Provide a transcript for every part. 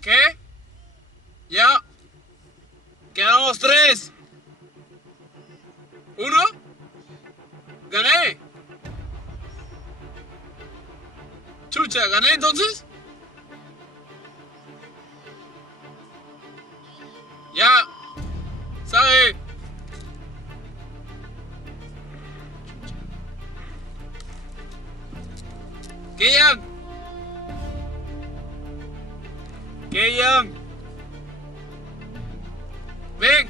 ¿Qué? Ya. Quedamos 3. 1. Gané. Chucha, ¿gané entonces? Ya. ¿Sabe? Keyan. Keyan. Ven.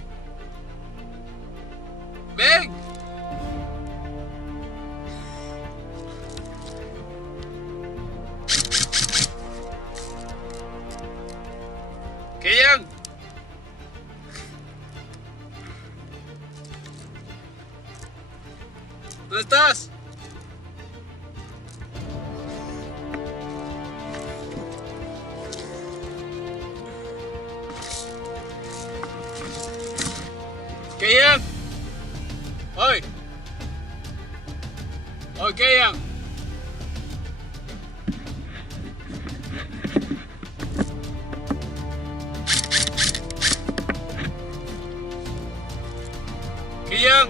Ven. Keyan. ¿Dónde estás? Keyan. Oi. Oi, Keyan. Keyan.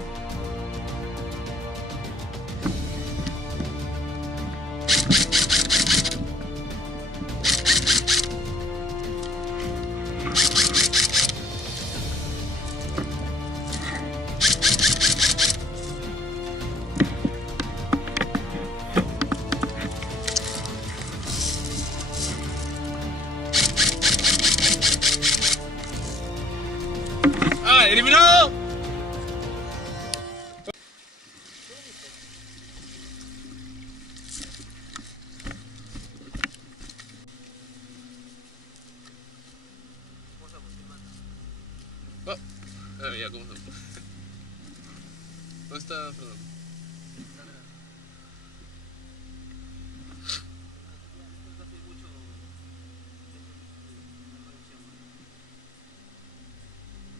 ¡Ah, eliminado! Oh, ya, ¿cómo se llama? ¿Dónde está Fernando?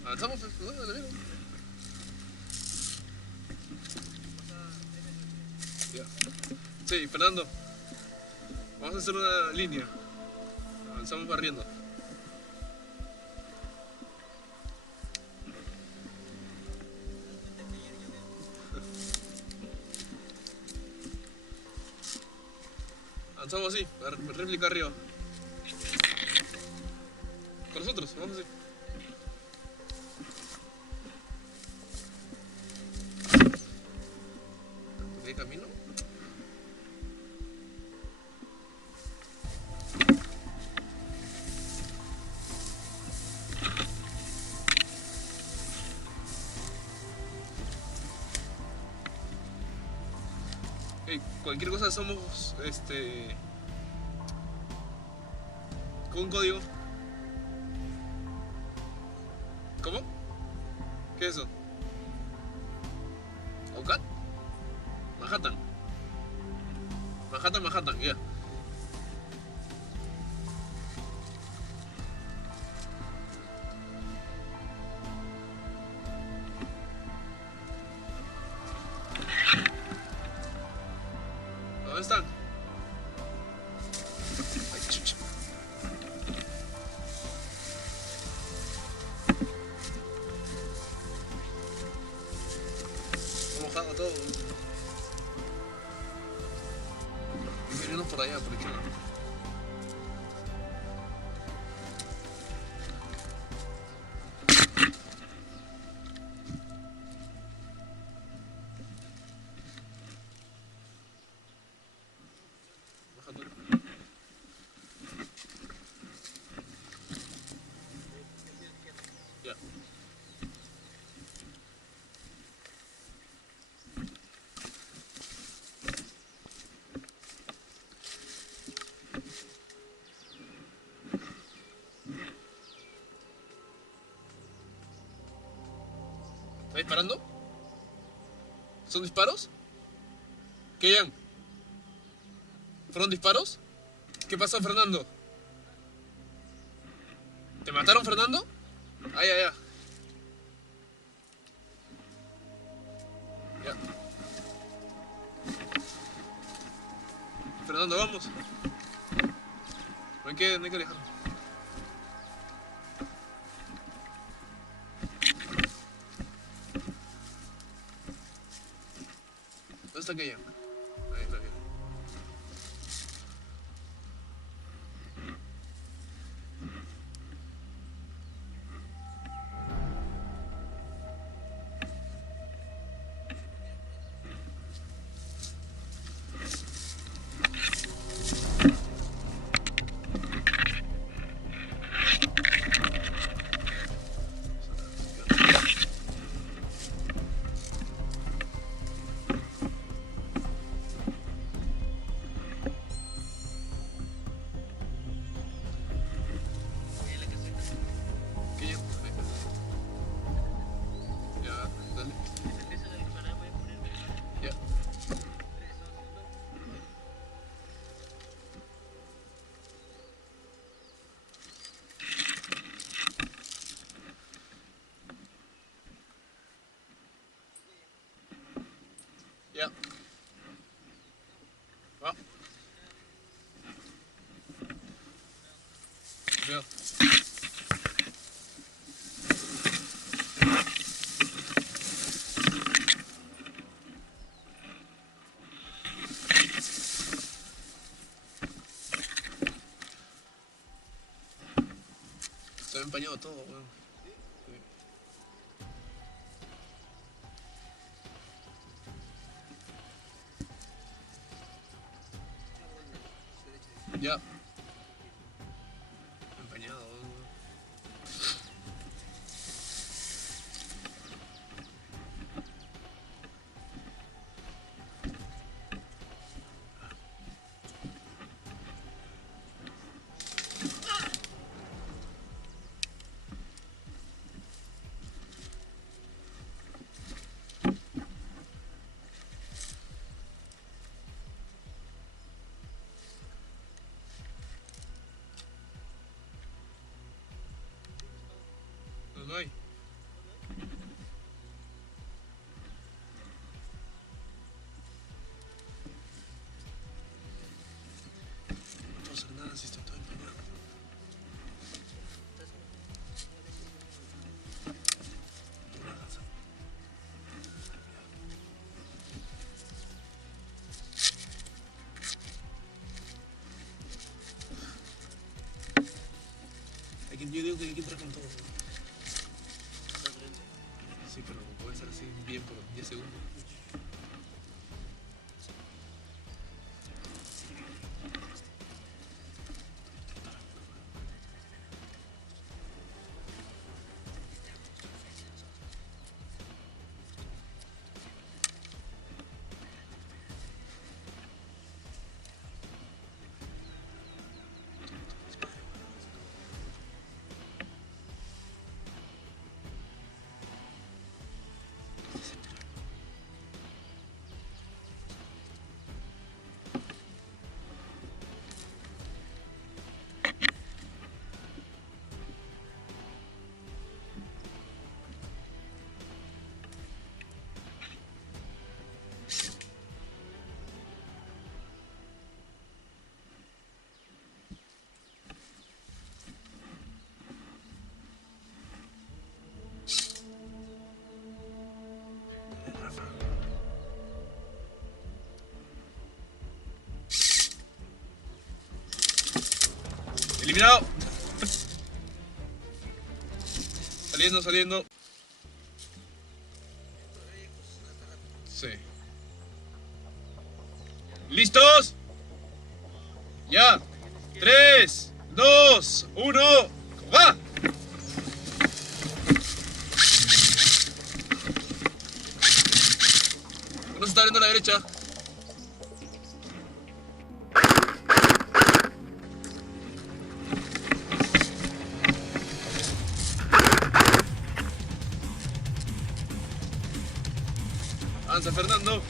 Avanzamos, ¿dónde la vieron? Ya. Sí, Fernando. Vamos a hacer una línea. Avanzamos barriendo. Avanzamos así, réplica arriba. Con nosotros, vamos así. ¿Qué camino? Hey, cualquier cosa somos con un código. ¿Cómo? ¿Qué es eso? ¿Ocat? Manhattan. Manhattan, ya. ¿Dónde están? Ay, chucha. Hemos mojado todo. Venimos por allá, por aquí. Ya. ¿Está disparando? ¿Son disparos? ¿Qué yan? ¿Fueron disparos? ¿Qué pasó, Fernando? ¿Te mataron, Fernando? Ay, ay, ay. Ya. Fernando, vamos. No hay que alejarnos. ¿Dónde está aquella? Ahí está bien. Ya. Va. Cuidado. Se ha empañado todo, weón. Ya. Empañado, weón. No hay. No puedo hacer nada si está todo empañado. Yo digo que hay que entrar con todo. Sí, pero puede estar así bien por 10 segundos. Eliminado. Saliendo. Sí. ¿Listos? Ya. 3, 2, 1. ¡Va! Uno se está abriendo a la derecha. Avanza, Fernando.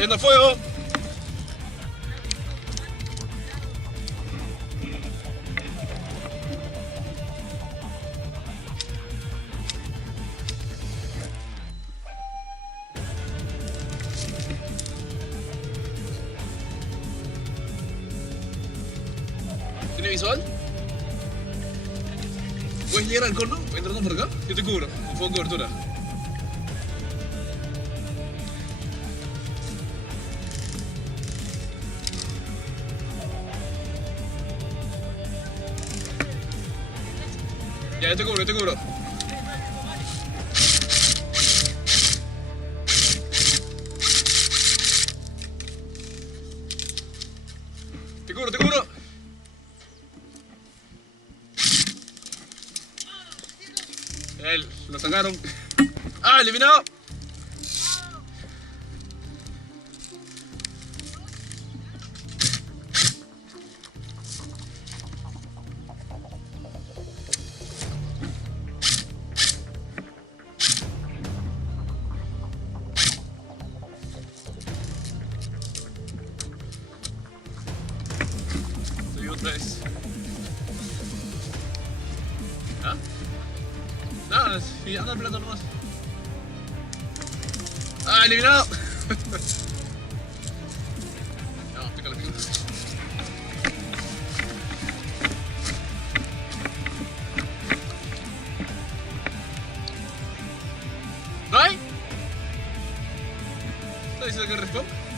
Yendo a fuego. ¿Tiene visual? ¿Puedes llegar al cono? Entrando por acá. Yo te cubro. Con fuego cobertura. Ya, yo te cubro, yo te cubro. Te cubro, te cubro. Él, lo sacaron. ¡Ah, eliminado! Estoy otra vez. ¿Ah? Nada, sí, anda el plato nomás. ¡Ah, eliminado! No, pícalo, pícalo. ¿No hay? ¿Está diciendo que respawn?